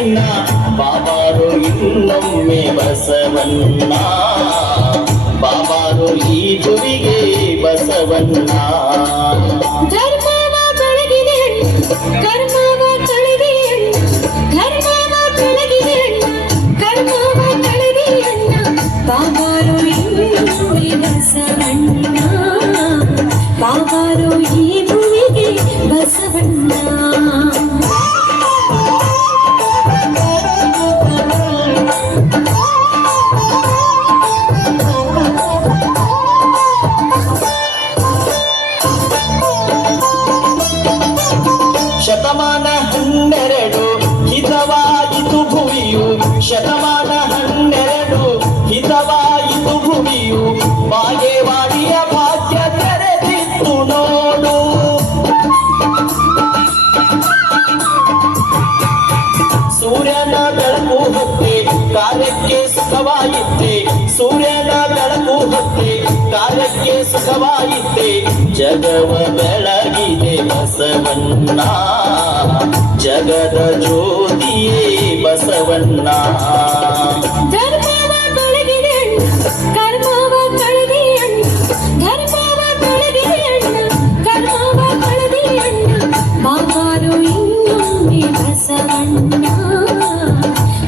ಅಣ್ಣ ಬಾಬಾರು ಇನ್ನೊಮ್ಮೆ ಬಸವಣ್ಣ ಬಾಬಾರು ಈ ಗುರಿಗೆ ಬಸವಣ್ಣ ಧರ್ಮವ ಬೆಳಗಿದೆ ಕರ್ಮವ ಕಳೆದೆ ಧರ್ಮವ ಬೆಳಗಿದೆ ಕರ್ಮವ ಕಳೆದೆ ಬಾಬಾರು ಇನ್ನೊಮ್ಮೆ ಬಸವಣ್ಣ ಬಾಬಾರು ಈ ಭೂಮಿಗೆ ಬಸವಣ್ಣ ಶತಮಾನ 12 ಹಿತವಾಯಿತು ಭುವಿಯು ಶತಮಾನ 12 ಹಿತವಾಯಿತು ಭುವಿಯು ಬಾಗೇವಾಡಿಯ ಭಾಗ್ಯ ತೆರೆದಿತ್ತು ನೋಡು ಸೂರ್ಯನ ಬೆಳಕು ಹೊತ್ತೆ ಕಾರ್ಯಕ್ಕೆ ಸುಖವಾಯಿತೆ ಸೂರ್ಯನ ಬೆಳಕು ಹೊತ್ತೆ ಕಾರ್ಯಕ್ಕೆ ಸುಖವಾಯಿತೆ ಜಗವ ಬೆಳಗಿದೆ ಬಸವಣ್ಣ ಜಗದ ಜ್ಯೋತಿಯೇ ಬಸವಣ್ಣ ಧರ್ಮವ ಬೆಳಗಿದೆ ಕರ್ಮವ ಕಳೆದೆ ಧರ್ಮವ ಬೆಳಗಿದೆ ಕರ್ಮವ ಕಳೆದೆ ಬಾಬಾರು ಇನ್ನೊಮ್ಮೆ ಬಸವಣ್ಣ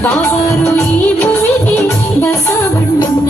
ಬಾಬಾರು ಈ ಭೂಮಿಗೆ ಬಸವಣ್ಣ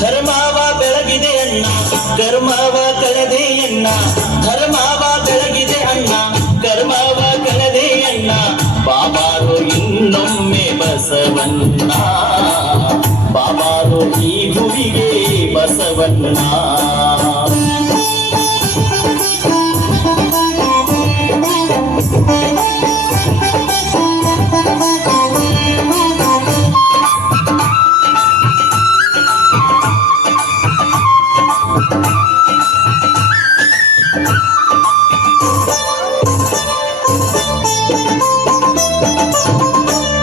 ಧರ್ಮವ ಬೆಳಗಿದೆ ಅಣ್ಣ ಕರ್ಮವ ಕಳೆದೆ ಅಣ್ಣ ಧರ್ಮವ ಬೆಳಗಿದೆ ಅಣ್ಣ ಕರ್ಮವ ಕಳೆದೆ ಅಣ್ಣ ಬಾಬಾರು ಇನ್ನೊಮ್ಮೆ ಬಸವಣ್ಣ ಬಾಬಾರು ಈ ಭುವಿಗೆ ಬಸವಣ್ಣ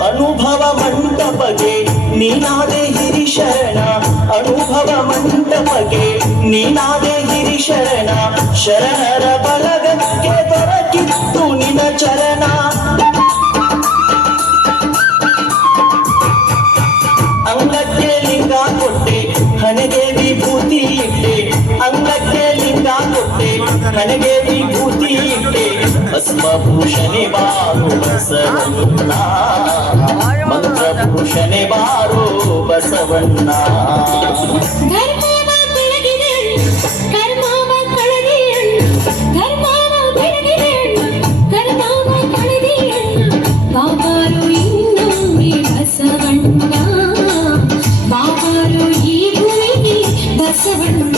ಅನುಭವ ಮಂಟಪಗೆ ನೀನಾದೆ ಹಿರಿಶರಣ ಅನುಭವ ಮಂಟಪಗೆ ನೀನಾದೆ ಹಿರಿಶರಣ ಶರಣರ ಬಲಗಕ್ಕೆ ದೊರಕಿತ್ತು ನಿನ ಚರಣ ಅಂಗಕ್ಕೆ ಲಿಂಗ ಕೊಟ್ಟೆ ಹಣೆಗೆ ವಿಭೂತಿ ಇಟ್ಟೆ ಅಂಗಕ್ಕೆ ಲಿಂಗ ಕೊಟ್ಟೆ ಹಣೆಗೆ ವಿಭೂತಿ ಇಟ್ಟೆ ಭಸ್ಮಭೂಷಣೆ ಬಾರು ಬಸವಣ್ಣ ಮಂತ್ರಭೂಷಣೆ ಬಾರು ಬಸವಣ್ಣ ಧರ್ಮವ ಬೆಳಗಿದೆ ಕರ್ಮವ ಕಳೆದೆ ಧರ್ಮವ ಬೆಳಗಿದೆ ಕರ್ಮವ ಕಳೆದೆ ಬಾಬಾರು ಇನ್ನೊಮ್ಮೆ ಬಸವಣ್ಣ ಬಾಬಾರು ಈ ಭೂಮಿಗೆ ಬಸವಣ್ಣ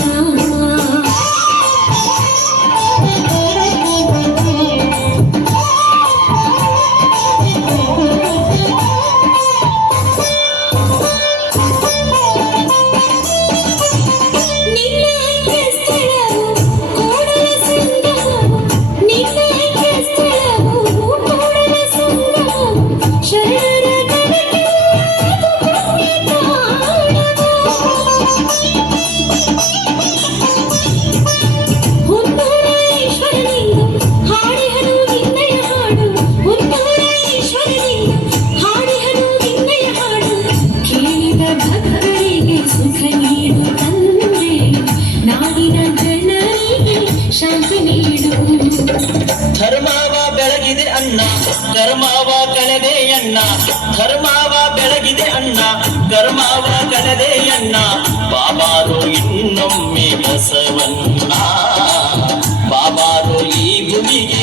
ಧರ್ಮವ ಬೆಳಗಿದೆ ಅಣ್ಣ ಕರ್ಮವ ಕಳೆದೆ ಅಣ್ಣ ಧರ್ಮವ ಬೆಳಗಿದೆ ಅಣ್ಣ ಕರ್ಮವ ಕಳೆದೆ ಅಣ್ಣ ಬಾಬಾರು ಇನ್ನೊಮ್ಮೆ ಬಸವಣ್ಣ ಬಾಬಾರು ಈ ಭೂಮಿಗೆ